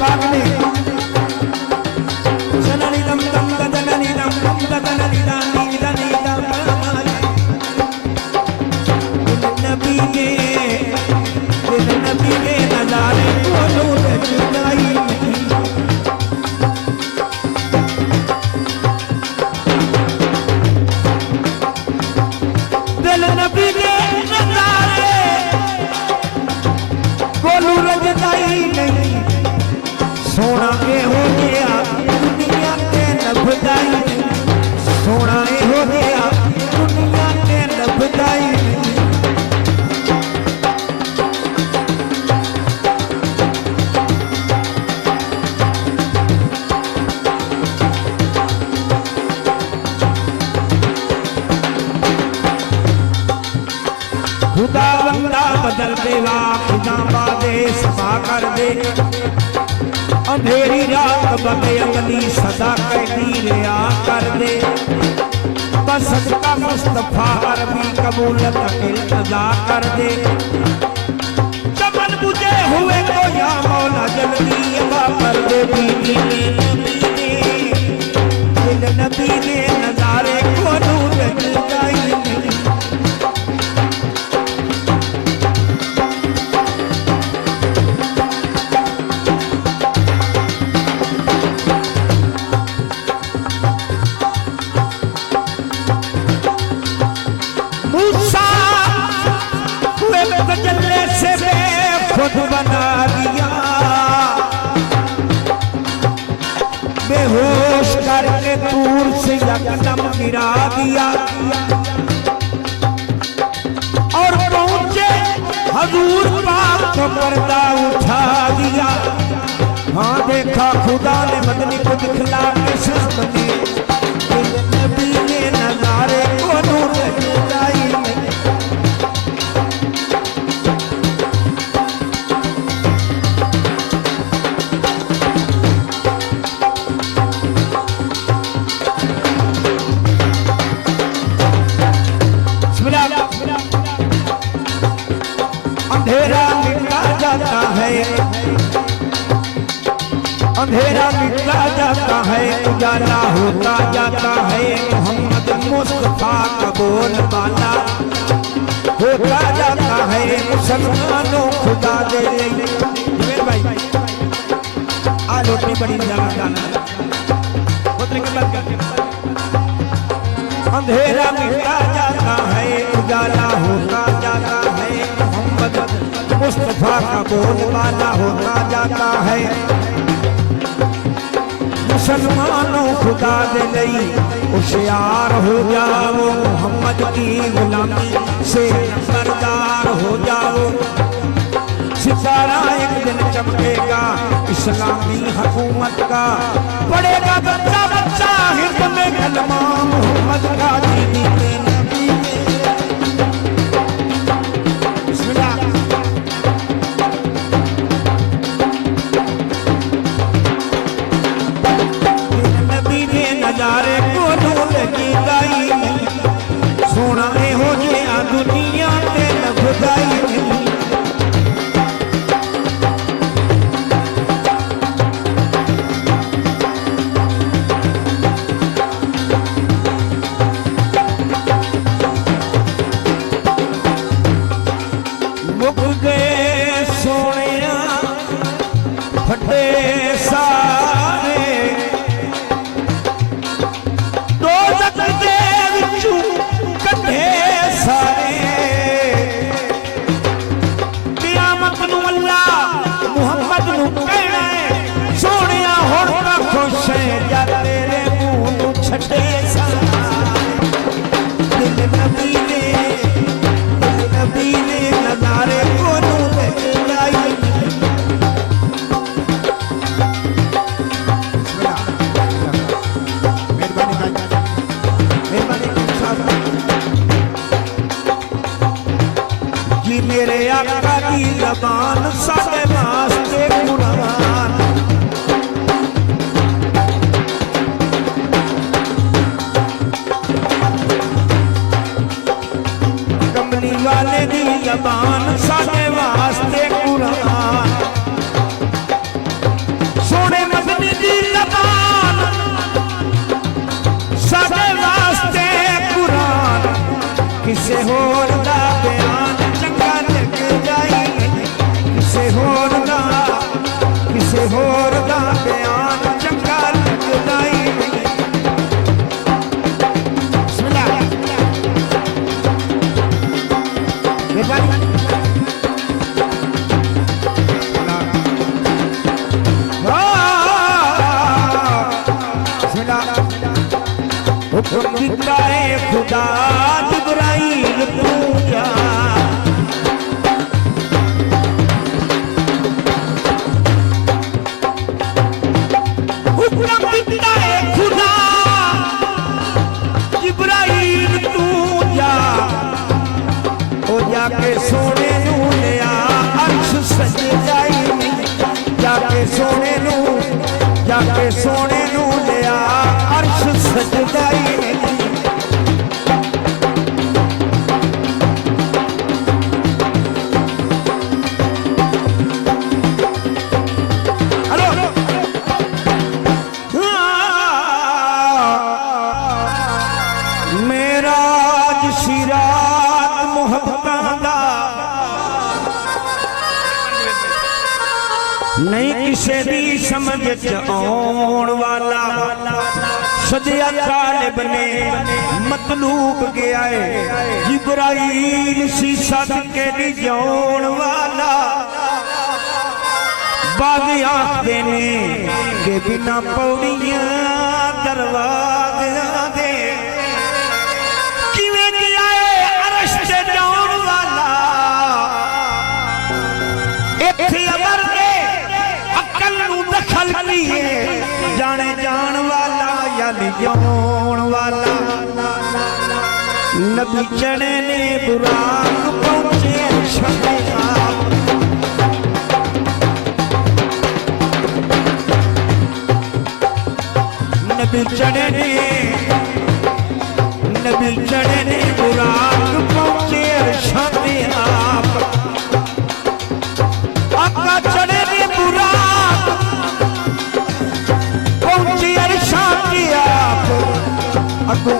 पाक ने जननी दम दम जननी दम दम जननी दानी दानी दम नबी के नजारे को नूर जुदाई दिल नबी के नजारे को नूर जुदाई नहीं सोना के हो गया दुनिया के नबदाई सोना हो गया दुनिया के नबदाई खुदा बंदा बदल देवा खुदा बादे सफा कर दे अंधेरी रात बगे अगली सदा कैदी रिया कर दे बस सदका मुस्तफा अरबी कबूलत इल्तजा कर दे चमन बुझे हुए को या मौला जल्दी अदा कर दे बीवी दिल नबी ने नजारे को नूर जुदाई खुद बना दिया बेहोश करके दूर से यकदम गिरा दिया और पहुंचे हजूर पाक को पर्दा उठा दिया। हाँ देखा खुदा ने मदनी को दिखला के सामने नबी ने नजारे को नूर जुदाई अंधेरा मिटता जाता है अंधेरा मिटता जाता है उजाला होता जाता है मोहम्मद मुस्तफा का बोलबाला होता जाता है मुसलमानों खुदा दे मेरे भाई आ रोटी बड़ी ज्यादा गाना अंधेरा मिटता जाता है उजाला होता जाता है मुस्तफा का बोलबाला होता जाता है मुसलमानों खुदा दे लई होशियार हो जाओ मोहम्मद की गुलामी से नंबरदार हो जाओ सितारा एक दिन चमकेगा इस्लामी हुकूमत का पड़ेगा बच्चा बच्चा हिंद में कलमा मोहम्मद का दीनी नजारे को नूर जुदाई सोना हो गया दुनिया के नबदाई किसे होर दा बयान चंगा लगदा ही नहीं। बिस्मिल्लाह हुक्म दिता है खुदा जिब्राइल तू जा। हुक्म दिता है खुदा जिब्राइल तू जा। ओ जाके सोने नू लिया अर्श सजदाई नहीं। जाके सोने नू लिया अर्श सजदाई नहीं। नहीं किसे भी समझ च आउण वाला सदिया तालिब ने मतलूब गया है। जिब्राइल सी सदके दी जाउण वाला। बाज़ आखदे ने कि बिना पौड़ियां दरवाज़ियां दे किवें गया है अरश ते जाउण वाला। इत्थे अमर दखल किए जाने जान वाला यानी जान वाला। नबी चढ़े ने बुराक पहुंचे शबे आप। नबी चढ़े ने बुराक पहुंचे शबे आप। आका चढ़े ने बुराक पहुंची अरशा की आप। अगो